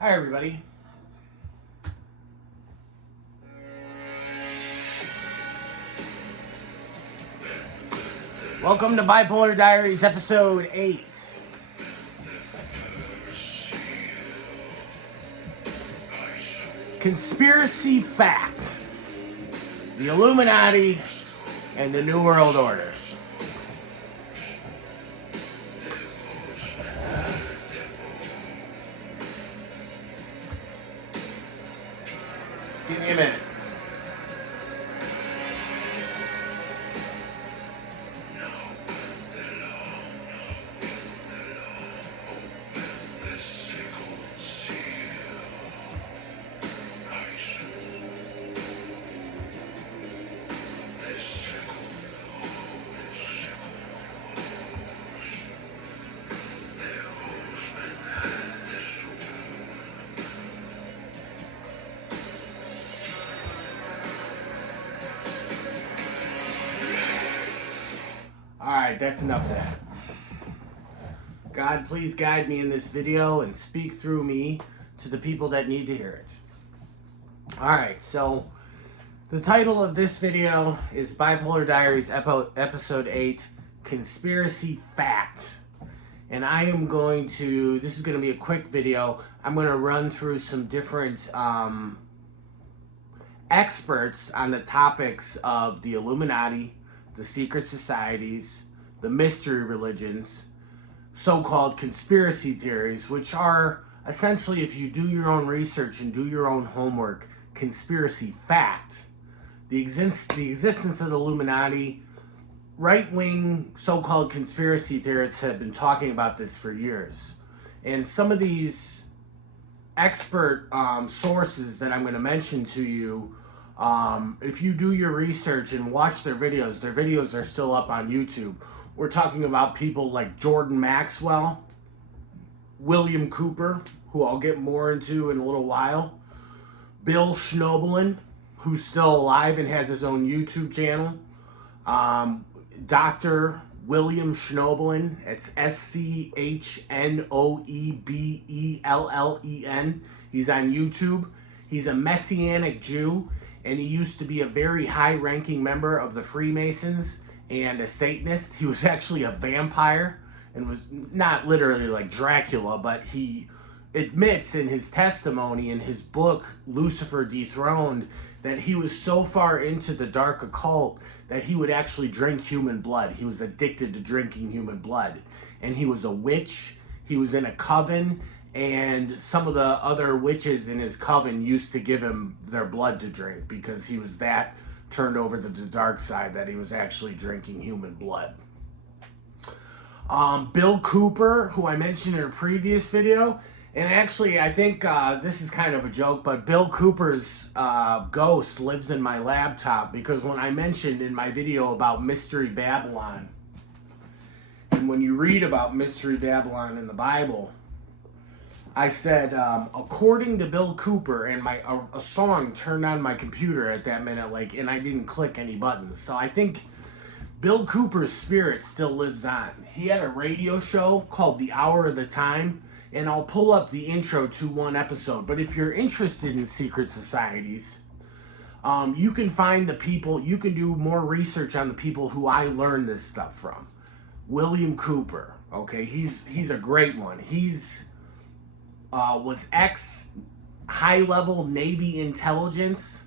Hi, everybody. Welcome to Bipolar Diaries, episode 8. Conspiracy fact. The Illuminati and the New World Order. Give me a minute. Alright, that's enough of that. God, please guide me in this video and speak through me to the people that need to hear it. Alright, so the title of this video is Bipolar Diaries episode 8, Conspiracy Fact. And I am going to, this is going to be a quick video. I'm going to run through some different experts on the topics of the Illuminati, the secret societies, the mystery religions, so-called conspiracy theories, which are essentially, if you do your own research and do your own homework, conspiracy fact. The existence of the Illuminati, right-wing so-called conspiracy theorists have been talking about this for years. And some of these expert sources that I'm going to mention to you, if you do your research and watch their videos are still up on YouTube. We're talking about people like Jordan Maxwell, William Cooper, who I'll get more into in a little while, Bill Schnoebelen, who's still alive and has his own YouTube channel, Dr. William Schnoebelen, it's Schnoebelen. He's on YouTube. He's a Messianic Jew, and he used to be a very high-ranking member of the Freemasons and a Satanist. He was actually a vampire and was not literally like Dracula, but he admits in his testimony in his book, Lucifer Dethroned, that he was so far into the dark occult that he would actually drink human blood. He was addicted to drinking human blood. And he was a witch. He was in a coven. And some of the other witches in his coven used to give him their blood to drink because he was that turned over to the dark side that he was actually drinking human blood. Bill Cooper, who I mentioned in a previous video, and actually I think this is kind of a joke, but Bill Cooper's ghost lives in my laptop because when I mentioned in my video about Mystery Babylon, and when you read about Mystery Babylon in the Bible, I said, according to Bill Cooper, and a song turned on my computer at that minute, and I didn't click any buttons. So I think Bill Cooper's spirit still lives on. He had a radio show called The Hour of the Time, and I'll pull up the intro to one episode. But if you're interested in secret societies, you can find the people, you can do more research on the people who I learned this stuff from. William Cooper, okay, he's a great one. He's was ex-high-level Navy intelligence.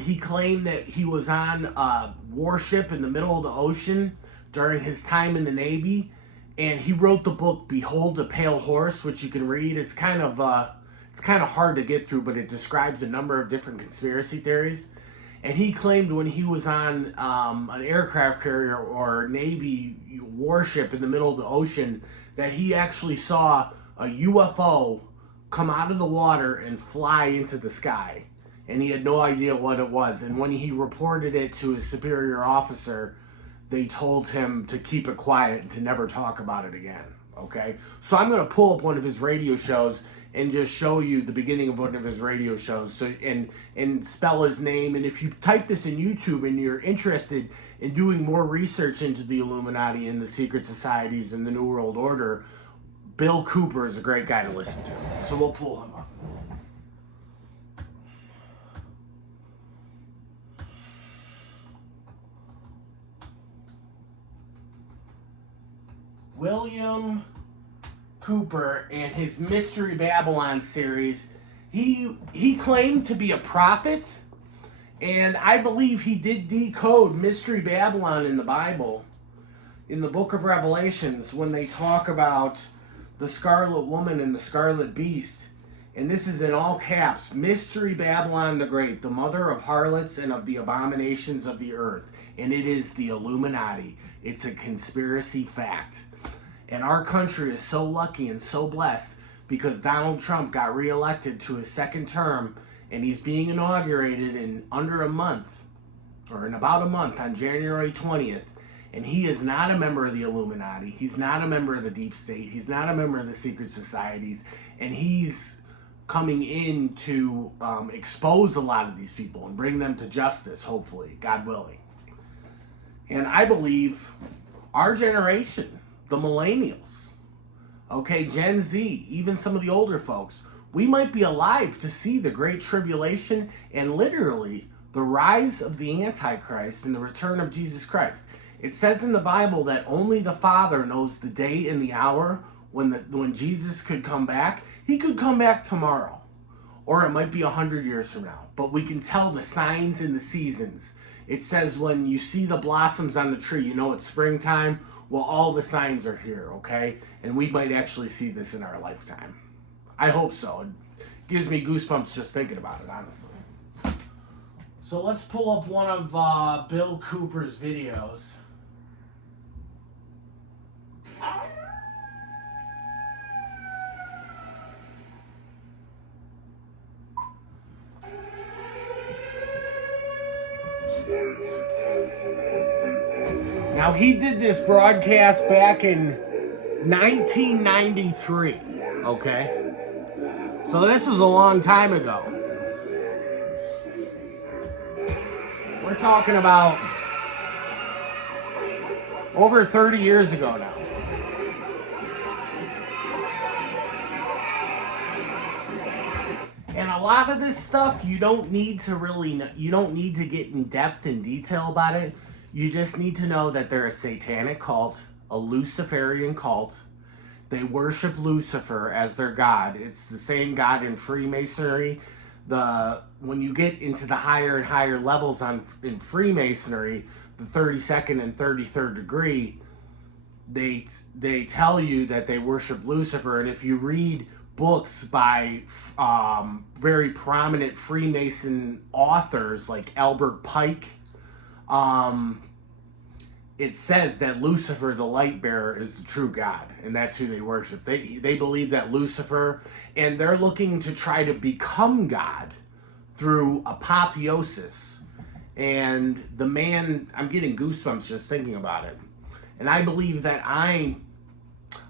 He claimed that he was on a warship in the middle of the ocean during his time in the Navy, and he wrote the book Behold a Pale Horse, which you can read. It's kind of hard to get through, but it describes a number of different conspiracy theories. And he claimed when he was on an aircraft carrier or Navy warship in the middle of the ocean that he actually saw a UFO come out of the water and fly into the sky. And he had no idea what it was. And when he reported it to his superior officer, they told him to keep it quiet and to never talk about it again. Okay? So I'm going to pull up one of his radio shows and just show you the beginning of one of his radio shows, so and spell his name. And if you type this in YouTube and you're interested in doing more research into the Illuminati and the secret societies and the New World Order, Bill Cooper is a great guy to listen to. So we'll pull him up. William Cooper and his Mystery Babylon series. He claimed to be a prophet, and I believe he did decode Mystery Babylon in the Bible, in the book of Revelations, when they talk about the Scarlet Woman and the Scarlet Beast. And this is in all caps: Mystery Babylon the Great, the mother of harlots and of the abominations of the earth. And it is the Illuminati. It's a conspiracy fact. And our country is so lucky and so blessed because Donald Trump got reelected to his second term, and he's being inaugurated in under a month, or in about a month, on January 20th. And he is not a member of the Illuminati. He's not a member of the deep state. He's not a member of the secret societies. And he's coming in to expose a lot of these people and bring them to justice, hopefully, God willing. And I believe our generation, the millennials, okay, Gen Z, even some of the older folks, we might be alive to see the Great Tribulation and literally the rise of the Antichrist and the return of Jesus Christ. It says in the Bible that only the Father knows the day and the hour when Jesus could come back. He could come back tomorrow, or it might be 100 years from now. But we can tell the signs and the seasons. It says when you see the blossoms on the tree, you know it's springtime. Well, all the signs are here, okay? And we might actually see this in our lifetime. I hope so. It gives me goosebumps just thinking about it, honestly. So let's pull up one of Bill Cooper's videos. Now, he did this broadcast back in 1993, okay? So this is a long time ago. We're talking about over 30 years ago now. And a lot of this stuff, you don't need to really know, you don't need to get in depth and detail about it. You just need to know that they're a satanic cult, a Luciferian cult. They worship Lucifer as their god. It's the same god in Freemasonry. When you get into the higher and higher levels in Freemasonry, the 32nd and 33rd degree, they tell you that they worship Lucifer. And if you read books by very prominent Freemason authors like Albert Pike, it says that Lucifer, the light bearer, is the true God, and that's who they worship. They believe that Lucifer, and they're looking to try to become God through apotheosis. And the man, I'm getting goosebumps just thinking about it. And I believe that I'm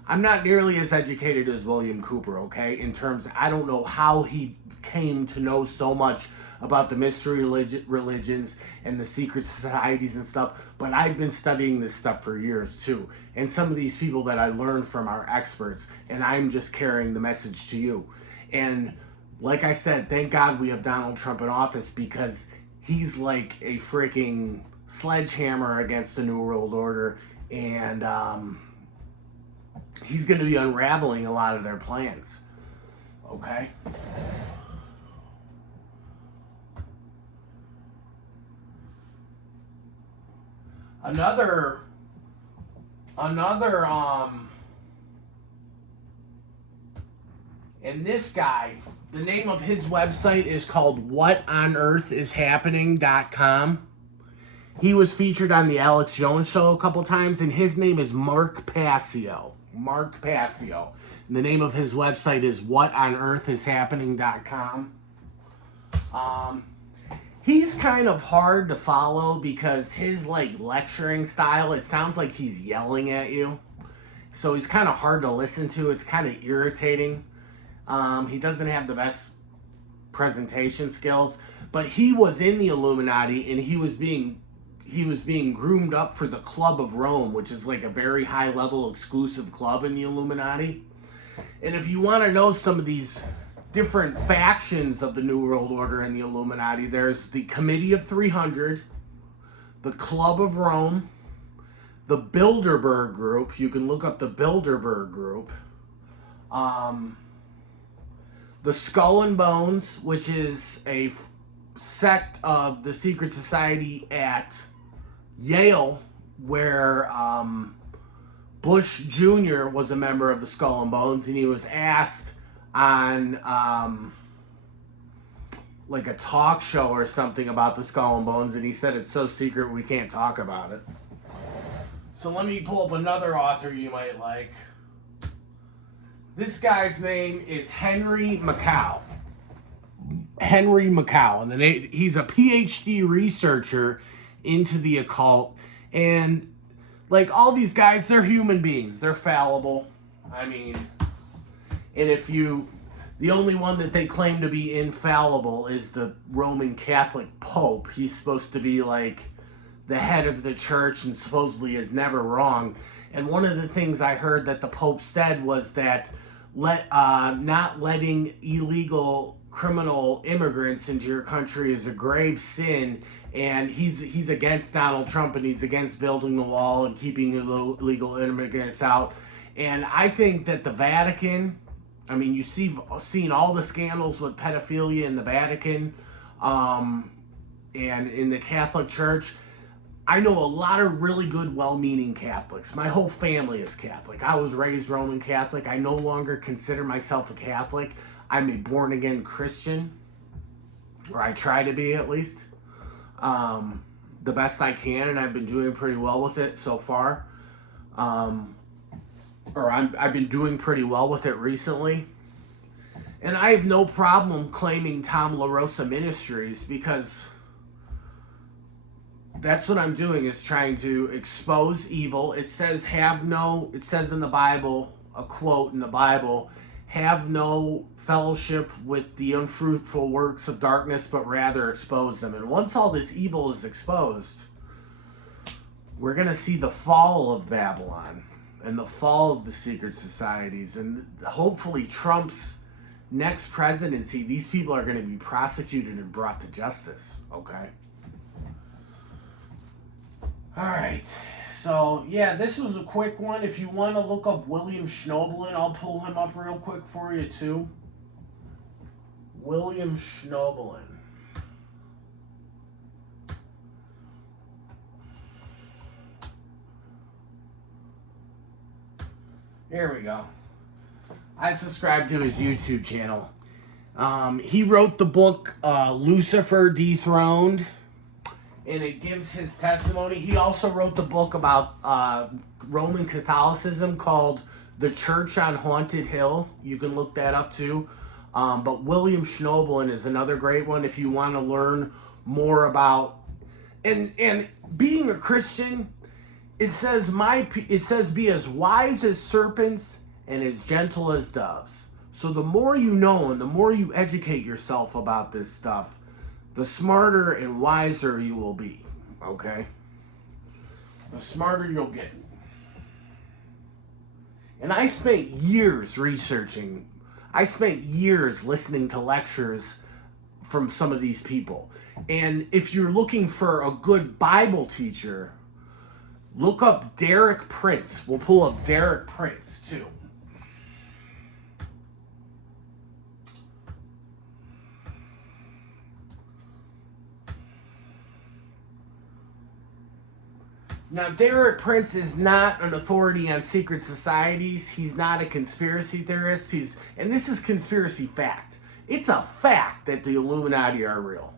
not nearly as educated as William Cooper, okay? In terms, I don't know how he came to know so much about the mystery religions and the secret societies and stuff, but I've been studying this stuff for years too. And some of these people that I learned from are experts, and I'm just carrying the message to you. And like I said, thank God we have Donald Trump in office, because he's like a freaking sledgehammer against the New World Order, and he's going to be unraveling a lot of their plans, okay? Another, and this guy, the name of his website is called whatonearthishappening.com. He was featured on the Alex Jones show a couple times, and his name is Mark Passio. Mark Passio. And the name of his website is whatonearthishappening.com. He's kind of hard to follow because his lecturing style, it sounds like he's yelling at you. So he's kind of hard to listen to. It's kind of irritating. He doesn't have the best presentation skills, but he was in the Illuminati, and he was being groomed up for the Club of Rome, which is like a very high level exclusive club in the Illuminati. And if you want to know some of these different factions of the New World Order and the Illuminati, there's the Committee of 300, the Club of Rome, the Bilderberg Group. You can look up the Bilderberg Group. The Skull and Bones, which is a sect of the secret society at Yale, where Bush Jr. was a member of the Skull and Bones, and he was asked on like a talk show or something about the Skull and Bones, and he said it's so secret we can't talk about it. So let me pull up another author you might like. This guy's name is Henry Macow. Henry Macow, and he's a PhD researcher into the occult. And like all these guys, they're human beings. They're fallible. I mean, and the only one that they claim to be infallible is the Roman Catholic Pope. He's supposed to be like the head of the church and supposedly is never wrong. And one of the things I heard that the Pope said was that not letting illegal criminal immigrants into your country is a grave sin, and he's against Donald Trump, and he's against building the wall and keeping illegal immigrants out. And I think that the Vatican, I mean, seen all the scandals with pedophilia in the Vatican and in the Catholic Church. I know a lot of really good, well-meaning Catholics. My whole family is Catholic. I was raised Roman Catholic. I no longer consider myself a Catholic. I'm a born-again Christian, or I try to be at least, the best I can, and I've been doing pretty well with it so far. I've been doing pretty well with it recently. And I have no problem claiming Tom LaRosa Ministries, because that's what I'm doing, is trying to expose evil. It says it says in the Bible, a quote in the Bible, have no fellowship with the unfruitful works of darkness, but rather expose them. And once all this evil is exposed, we're going to see the fall of Babylon and the fall of the secret societies. And hopefully Trump's next presidency, these people are going to be prosecuted and brought to justice, okay? Alright, so yeah, this was a quick one. If you want to look up William Schnoebelen, I'll pull him up real quick for you too. William Schnoebelen. Here we go. I subscribe to his YouTube channel. He wrote the book Lucifer Dethroned, and it gives his testimony. He also wrote the book about Roman Catholicism called The Church on Haunted Hill. You can look that up too. But William Schnoebelen is another great one if you want to learn more about, and being a Christian, it says be as wise as serpents and as gentle as doves. So the more you know and the more you educate yourself about this stuff, the smarter and wiser you will be, okay? The smarter you'll get. And I spent years researching. I spent years listening to lectures from some of these people. And if you're looking for a good Bible teacher, look up Derek Prince. We'll pull up Derek Prince too. Now, Derek Prince is not an authority on secret societies. He's not a conspiracy theorist. And this is conspiracy fact. It's a fact that the Illuminati are real.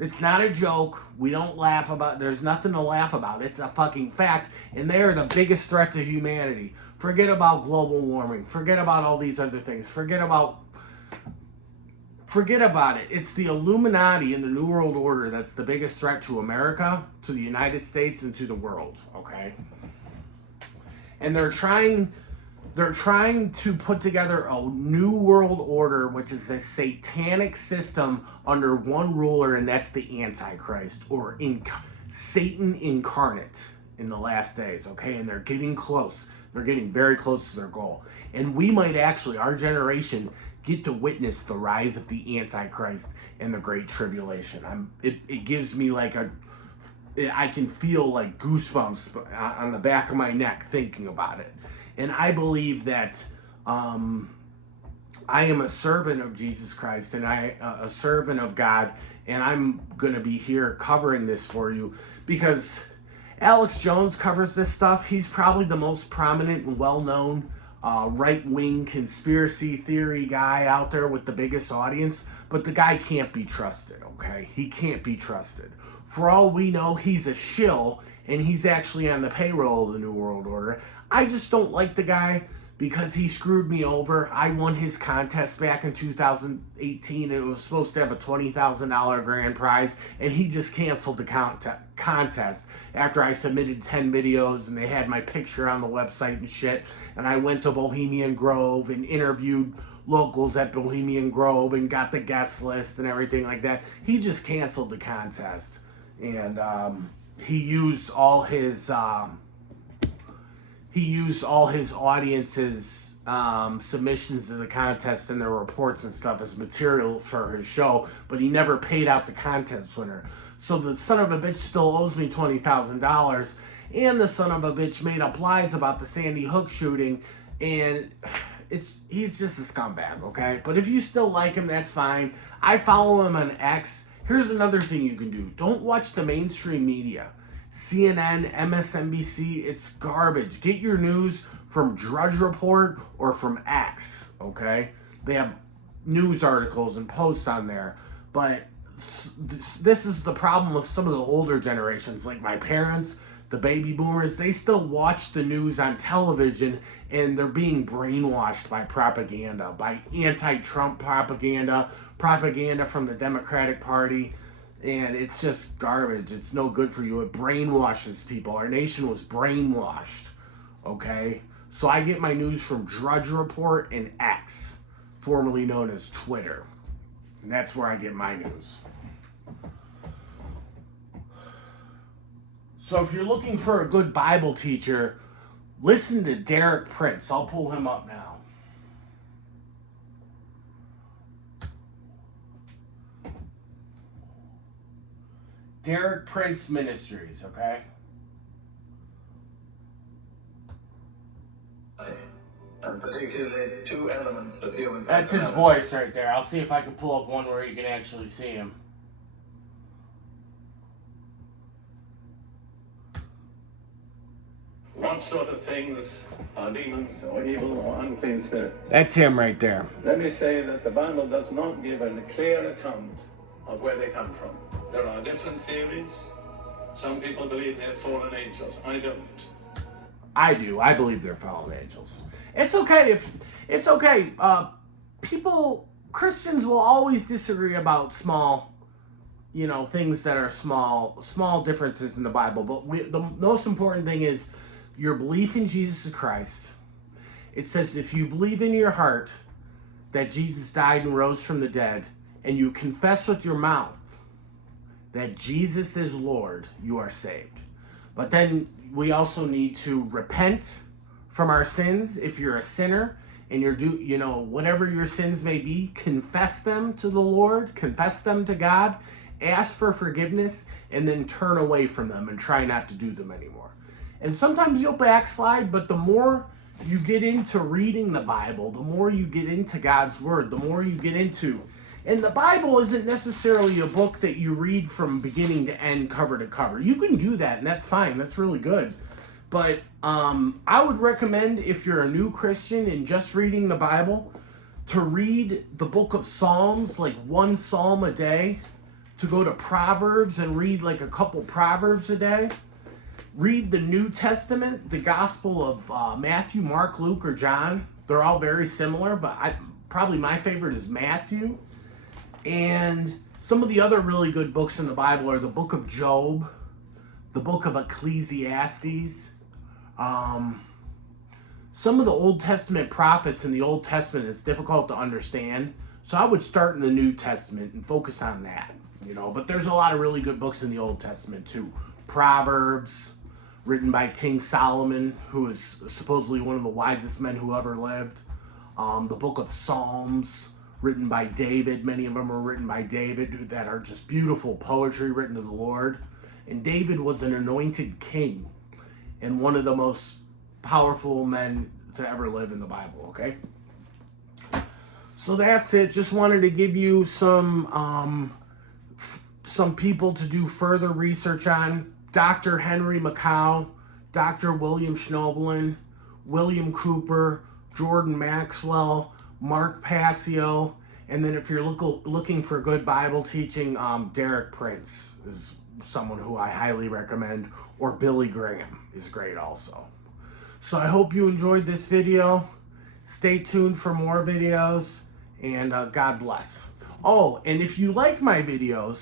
It's not a joke. We don't laugh about. There's nothing to laugh about. It's a fucking fact. And they are the biggest threat to humanity. Forget about global warming. Forget about all these other things. Forget about it. It's the Illuminati and the New World Order that's the biggest threat to America, to the United States, and to the world, okay? And they're trying to put together a new world order, which is a satanic system under one ruler, and that's the Antichrist, or Satan incarnate in the last days, okay? And they're getting close. They're getting very close to their goal. And we might actually, our generation, get to witness the rise of the Antichrist and the Great Tribulation. It gives me like I can feel like goosebumps on the back of my neck thinking about it. And I believe that I am a servant of Jesus Christ, and a servant of God, and I'm going to be here covering this for you because Alex Jones covers this stuff. He's probably the most prominent and well-known right-wing conspiracy theory guy out there with the biggest audience, but the guy can't be trusted, okay? He can't be trusted. For all we know, he's a shill, and he's actually on the payroll of the New World Order. I just don't like the guy because he screwed me over. I won his contest back in 2018, and it was supposed to have a $20,000 grand prize, and he just canceled the contest after I submitted 10 videos, and they had my picture on the website and shit, and I went to Bohemian Grove and interviewed locals at Bohemian Grove and got the guest list and everything like that. He just canceled the contest, and he used all his audience's submissions to the contest and their reports and stuff as material for his show, but he never paid out the contest winner. So the son of a bitch still owes me $20,000, and the son of a bitch made up lies about the Sandy Hook shooting, and he's just a scumbag, okay? But if you still like him, that's fine. I follow him on X. Here's another thing you can do. Don't watch the mainstream media. CNN, MSNBC, it's garbage. Get your news from Drudge Report or from X, okay? They have news articles and posts on there. But this is the problem with some of the older generations, like my parents, the baby boomers. They still watch the news on television, and they're being brainwashed by propaganda, by anti-Trump propaganda, propaganda from the Democratic Party. And it's just garbage. It's no good for you. It brainwashes people. Our nation was brainwashed, okay? So I get my news from Drudge Report and X, formerly known as Twitter. And that's where I get my news. So if you're looking for a good Bible teacher, listen to Derek Prince. I'll pull him up now. Derek Prince Ministries, okay? And particularly two elements of human That's his voice right there. I'll see if I can pull up one where you can actually see him. What sort of things are demons or evil or unclean spirits? That's him right there. Let me say that the Bible does not give a clear account of where they come from. There are different theories. Some people believe they're fallen angels. I don't. I do. I believe they're fallen angels. It's okay if it's okay. Christians will always disagree about small, things that are small differences in the Bible. But the most important thing is your belief in Jesus Christ. It says if you believe in your heart that Jesus died and rose from the dead, and you confess with your mouth that Jesus is Lord, you are saved. But then we also need to repent from our sins. If you're a sinner and whatever your sins may be, confess them to the Lord, confess them to God, ask for forgiveness, and then turn away from them and try not to do them anymore. And sometimes you'll backslide, but the more you get into reading the Bible, the more you get into God's Word, the more you get into. And the Bible isn't necessarily a book that you read from beginning to end, cover to cover. You can do that, and that's fine. That's really good. But I would recommend, if you're a new Christian and just reading the Bible, to read the book of Psalms, like one psalm a day, to go to Proverbs and read like a couple Proverbs a day. Read the New Testament, the Gospel of Matthew, Mark, Luke, or John. They're all very similar, but probably my favorite is Matthew. And some of the other really good books in the Bible are the book of Job, the book of Ecclesiastes. Some of the Old Testament prophets in the Old Testament, it's difficult to understand. So I would start in the New Testament and focus on that, But there's a lot of really good books in the Old Testament too. Proverbs, written by King Solomon, who is supposedly one of the wisest men who ever lived. The book of Psalms, written by David. Many of them are written by David, that are just beautiful poetry written to the Lord. And David was an anointed king and one of the most powerful men to ever live in the Bible, okay? So that's it. Just wanted to give you some people to do further research on. Dr. Henry Macau, Dr. William Schnoebelen, William Cooper, Jordan Maxwell, Mark Passio, and then if you're looking for good Bible teaching, Derek Prince is someone who I highly recommend, or Billy Graham is great also. So I hope you enjoyed this video. Stay tuned for more videos, and God bless. Oh, and if you like my videos,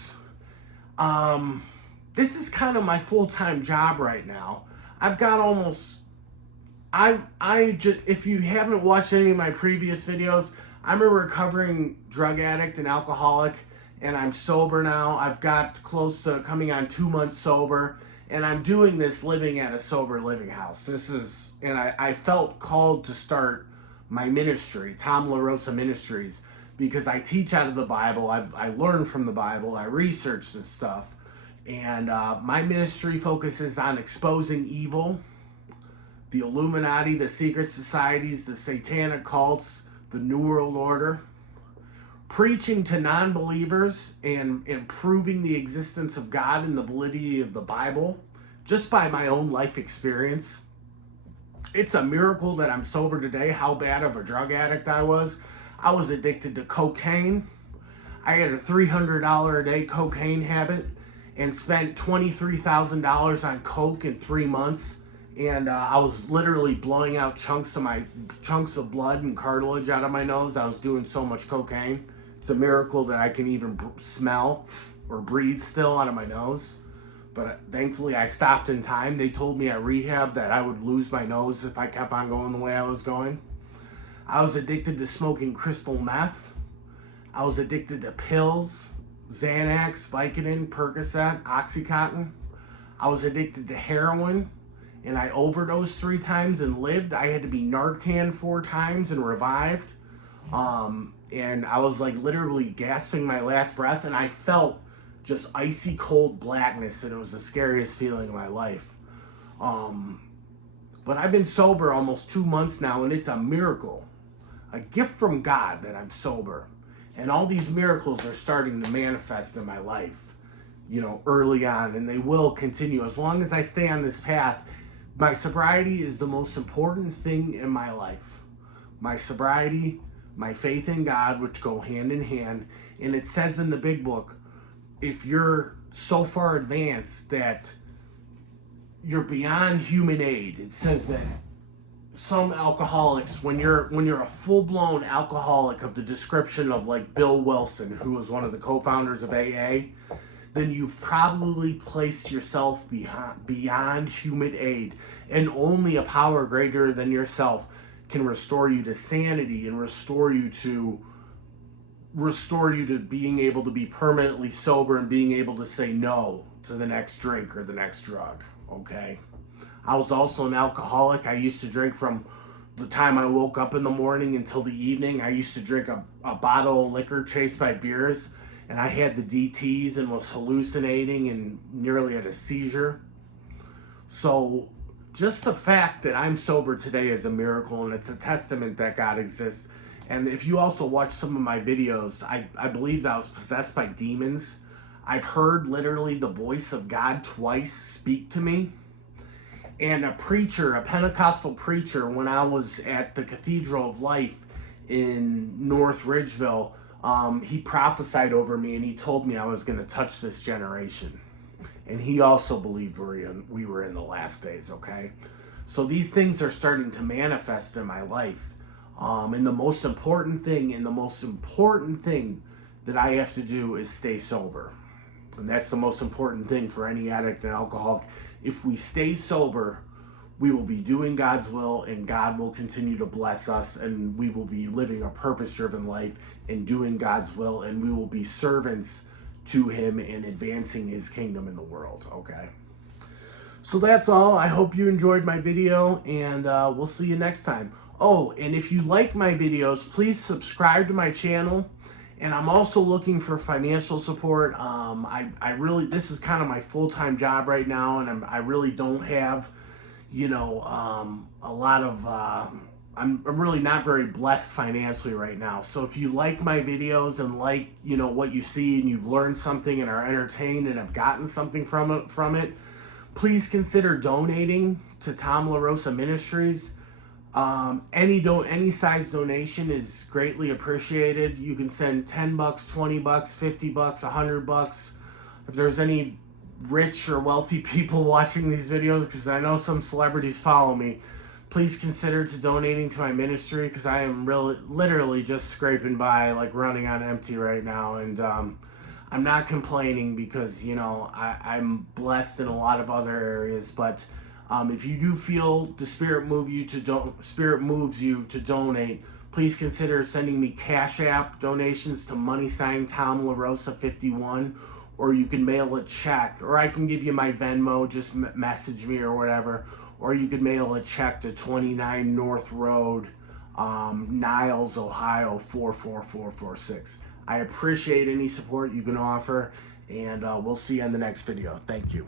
this is kind of my full-time job right now. I've got almost, if you haven't watched any of my previous videos, I'm a recovering drug addict and alcoholic, and I'm sober now. I've got close to coming on 2 months sober, and I'm doing this living at a sober living house. I felt called to start my ministry, Tom LaRosa Ministries, because I teach out of the Bible. I learn from the Bible. I research this stuff. And my ministry focuses on exposing evil, the Illuminati, the secret societies, the satanic cults, the New World Order, preaching to non-believers and proving the existence of God and the validity of the Bible just by my own life experience. It's a miracle that I'm sober today, how bad of a drug addict I was. I was addicted to cocaine. I had a $300 a day cocaine habit and spent $23,000 on coke in 3 months. And I was literally blowing out chunks of blood and cartilage out of my nose. I was doing so much cocaine. It's a miracle that I can even smell or breathe still out of my nose. But thankfully I stopped in time. They told me at rehab that I would lose my nose if I kept on going the way I was going. I was addicted to smoking crystal meth. I was addicted to pills, Xanax, Vicodin, Percocet, Oxycontin. I was addicted to heroin, and I overdosed 3 times and lived. I had to be Narcan 4 times and revived. And I was like literally gasping my last breath, and I felt just icy cold blackness, and it was the scariest feeling of my life. But I've been sober almost 2 months now, and it's a miracle, a gift from God that I'm sober. And all these miracles are starting to manifest in my life, you know, early on, and they will continue as long as I stay on this path. My sobriety is the most important thing in my life. My sobriety, my faith in God, which go hand in hand. And it says in the big book, if you're so far advanced that you're beyond human aid, it says that some alcoholics, when you're a full-blown alcoholic of the description of like Bill Wilson, who was one of the co-founders of AA, then you've probably placed yourself beyond human aid, and only a power greater than yourself can restore you to sanity and restore you to being able to be permanently sober and being able to say no to the next drink or the next drug, okay? I was also an alcoholic. I used to drink from the time I woke up in the morning until the evening. I used to drink a bottle of liquor chased by beers, and I had the DTs and was hallucinating and nearly had a seizure. So just the fact that I'm sober today is a miracle, and it's a testament that God exists. And if you also watch some of my videos, I believe that I was possessed by demons. I've heard literally the voice of God twice speak to me. And a preacher, a Pentecostal preacher, when I was at the Cathedral of Life in North Ridgeville, he prophesied over me, and he told me I was going to touch this generation. And he also believed we were in the last days, okay? So these things are starting to manifest in my life. And the most important thing that I have to do is stay sober. And that's the most important thing for any addict and alcoholic. If we stay sober, we will be doing God's will, and God will continue to bless us, and we will be living a purpose-driven life and doing God's will, and we will be servants to Him and advancing His kingdom in the world, okay? So that's all. I hope you enjoyed my video, and we'll see you next time. Oh, and if you like my videos, please subscribe to my channel. And I'm also looking for financial support. I really, this is kind of my full-time job right now, and I really don't have, you know, a lot of, I'm really not very blessed financially right now. So if you like my videos and like, you know, what you see, and you've learned something and are entertained and have gotten something from it, please consider donating to Tom LaRosa Ministries. Any size donation is greatly appreciated. You can send 10 bucks, 20 bucks, 50 bucks, 100 bucks. If there's any rich or wealthy people watching these videos, because I know some celebrities follow me, please consider to donating to my ministry, because I am literally just scraping by, like running on empty right now. And I'm not complaining, because, you know, I'm blessed in a lot of other areas. But if you do feel the Spirit moves you to donate, please consider sending me Cash App donations to #Tom LaRosa 51, or you can mail a check, or I can give you my Venmo, just message me or whatever, or you could mail a check to 29 North Road, Niles, Ohio 44446. I appreciate any support you can offer, and we'll see you in the next video. Thank you.